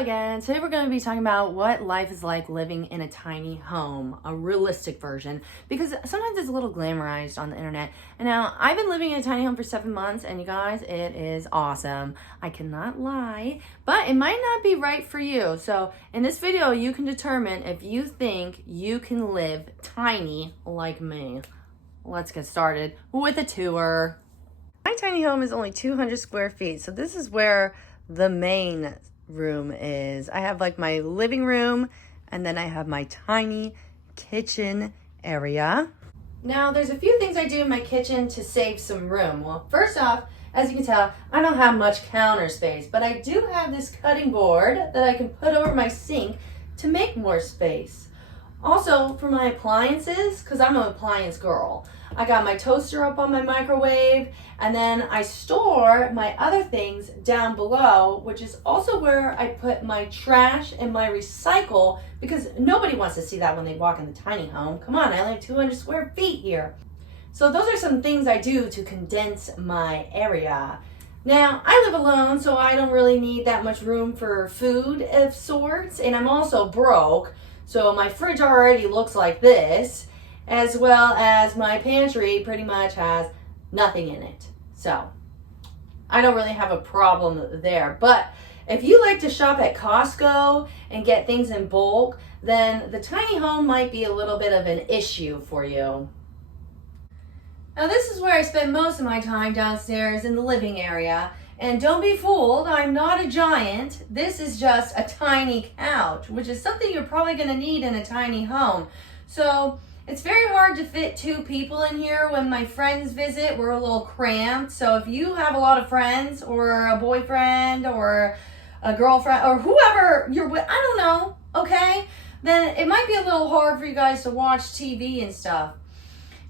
again. Today we're going to be talking about what life is like living in a tiny home, a realistic version, because sometimes it's a little glamorized on the internet. And now I've been living in a tiny home for 7 months, and you guys, it is awesome. I cannot lie, but it might not be right for you. So in this video, you can determine if you think you can live tiny like me. Let's get started with a tour. My tiny home is only 200 square feet, so this is where the main room is. I have like my living room, and then I have my tiny kitchen area. Now there's a few things I do in my kitchen to save some room. Well, first off, as you can tell, I don't have much counter space, but I do have this cutting board that I can put over my sink to make more space. Also, for my appliances, because I'm an appliance girl, I got my toaster up on my microwave, and then I store my other things down below, which is also where I put my trash and my recycle, because nobody wants to see that when they walk in the tiny home. Come on, I only have 200 square feet here. So those are some things I do to condense my area. Now, I live alone, so I don't really need that much room for food of sorts, and I'm also broke. So my fridge already looks like this, as well as my pantry pretty much has nothing in it. So I don't really have a problem there. But if you like to shop at Costco and get things in bulk, then the tiny home might be a little bit of an issue for you. Now this is where I spend most of my time, downstairs in the living area. And don't be fooled, I'm not a giant. This is just a tiny couch, which is something you're probably gonna need in a tiny home. So it's very hard to fit 2 people in here. When my friends visit, we're a little cramped. So if you have a lot of friends or a boyfriend or a girlfriend or whoever you're with, I don't know, okay? Then it might be a little hard for you guys to watch TV and stuff.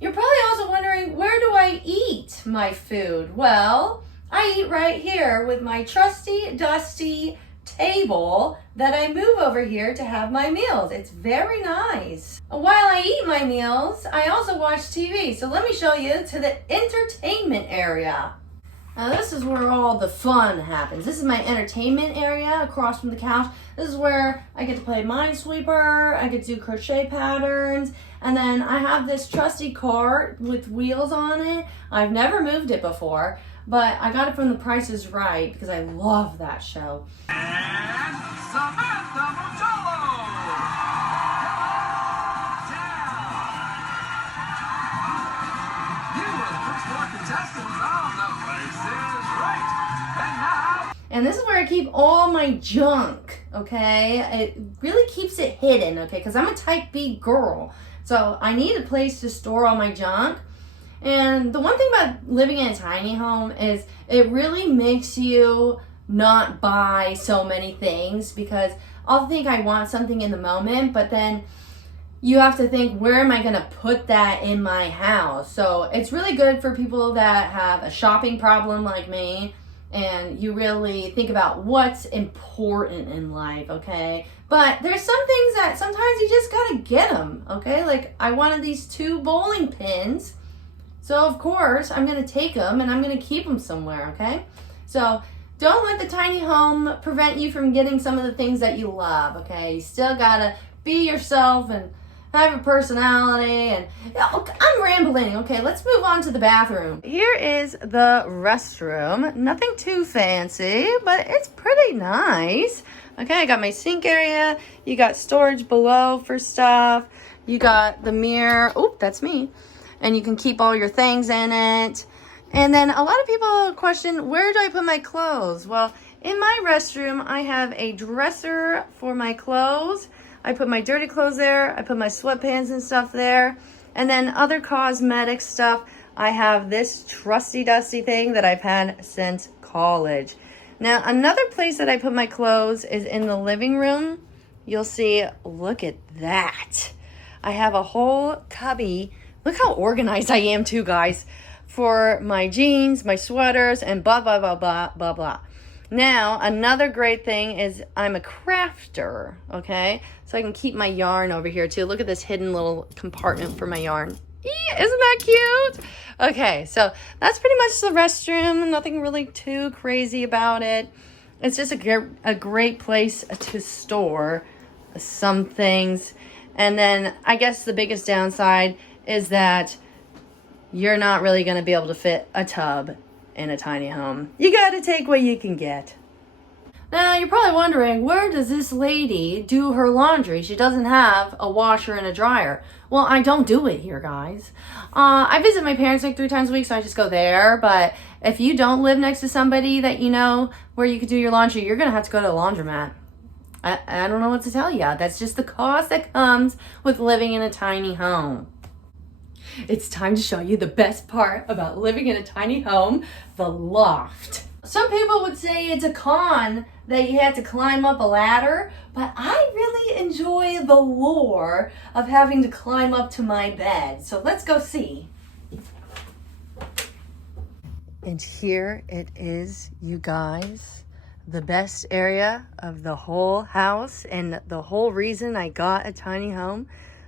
You're probably also wondering, where do I eat my food? Well, I eat right here with my trusty, dusty table that I move over here to have my meals. It's very nice. While I eat my meals, I also watch TV. So let me show you to the entertainment area. Now this is where all the fun happens. This is my entertainment area across from the couch. This is where I get to play Minesweeper, I get to do crochet patterns, and then I have this trusty cart with wheels on it. I've never moved it before, but I got it from The Price is Right because I love that show. And Samantha Mugello! You are the first 4 contestants on The Price is Right. And now... And this is where I keep all my junk, okay? It really keeps it hidden, okay? Because I'm a type B girl. So I need a place to store all my junk. And the one thing about living in a tiny home is it really makes you not buy so many things, because I'll think I want something in the moment, but then you have to think, where am I going to put that in my house? So it's really good for people that have a shopping problem like me, and you really think about what's important in life, okay? But there's some things that sometimes you just got to get them, okay? Like I wanted these 2 bowling pins. So of course, I'm going to take them and I'm going to keep them somewhere, okay? So don't let the tiny home prevent you from getting some of the things that you love, okay? You still got to be yourself and have a personality. And I'm rambling, okay? Let's move on to the bathroom. Here is the restroom. Nothing too fancy, but it's pretty nice. Okay, I got my sink area. You got storage below for stuff. You got the mirror. Oh, that's me. And you can keep all your things in it. And then a lot of people question, where do I put my clothes? Well, in my restroom, I have a dresser for my clothes. I put my dirty clothes there. I put my sweatpants and stuff there. And then other cosmetic stuff, I have this trusty dusty thing that I've had since college. Now, another place that I put my clothes is in the living room. You'll see, look at that. I have a whole cubby. Look how organized I am too, guys, for my jeans, my sweaters, and blah, blah, blah, blah, blah, blah. Now, another great thing is I'm a crafter, okay? So I can keep my yarn over here too. Look at this hidden little compartment for my yarn. Isn't that cute? Okay, so that's pretty much the restroom. Nothing really too crazy about it. It's just a great place to store some things. And then I guess the biggest downside is that you're not really going to be able to fit a tub in a tiny home. You got to take what you can get. Now, you're probably wondering, where does this lady do her laundry? She doesn't have a washer and a dryer. Well, I don't do it here, guys. I visit my parents like 3 times a week, so I just go there. But if you don't live next to somebody that you know where you could do your laundry, you're going to have to go to the laundromat. I don't know what to tell you. That's just the cost that comes with living in a tiny home. It's time to show you the best part about living in a tiny home, the loft. Some people would say it's a con that you have to climb up a ladder, but I really enjoy the lure of having to climb up to my bed. So let's go see. And here it is, you guys. The best area of the whole house and the whole reason I got a tiny home,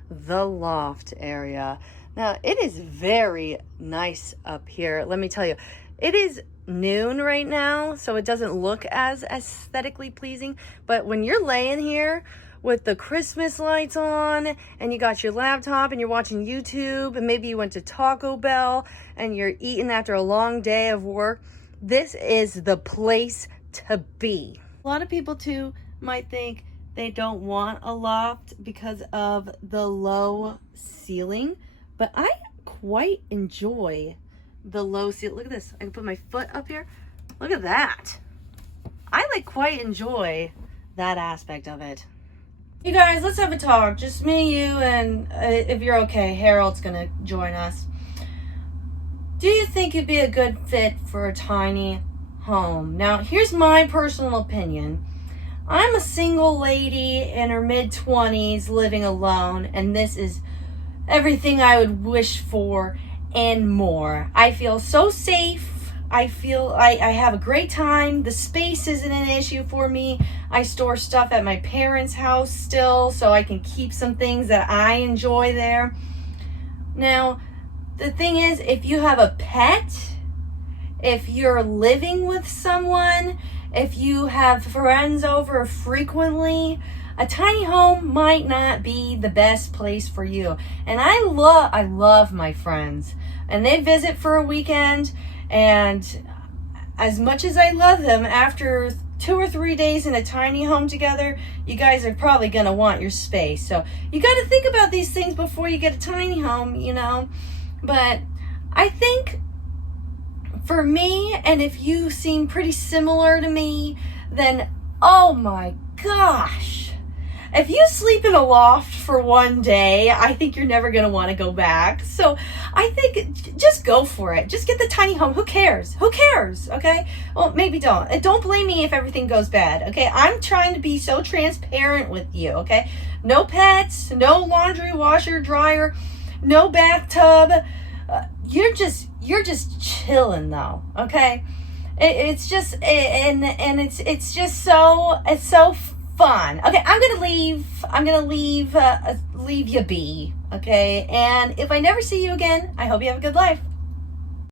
the loft area. Now, it is very nice up here. Let me tell you, it is noon right now, so it doesn't look as aesthetically pleasing. But when you're laying here with the Christmas lights on and you got your laptop and you're watching YouTube and maybe you went to Taco Bell and you're eating after a long day of work, this is the place to be. A lot of people too might think they don't want a loft because of the low ceiling, but I quite enjoy the low ceiling. Look at this. I can put my foot up here. Look at that. I quite enjoy that aspect of it. You guys, let's have a talk. Just me, you, and if you're okay, Harold's gonna join us. Do you think it'd be a good fit for a tiny home? Now, here's my personal opinion. I'm a single lady in her mid-20s living alone, and this is everything I would wish for and more. I feel so safe. I feel I have a great time. The space isn't an issue for me. I store stuff at my parents' house still, so I can keep some things that I enjoy there. Now, the thing is, if you have a pet, if you're living with someone, if you have friends over frequently, a tiny home might not be the best place for you. And I love my friends, and they visit for a weekend, and as much as I love them, after 2 or 3 days in a tiny home together, you guys are probably going to want your space. So you got to think about these things before you get a tiny home, you know. But I think for me, and if you seem pretty similar to me, then oh my gosh, if you sleep in a loft for one day, I think you're never going to want to go back. So I think just go for it. Just get the tiny home. Who cares? Who cares? Okay? Well, maybe don't. And don't blame me if everything goes bad. Okay? I'm trying to be so transparent with you. Okay? No pets, no laundry, washer, dryer, no bathtub. You're just chilling though. Okay? It's just so fun. Okay, I'm gonna leave you be. Okay, and if I never see you again, I hope you have a good life.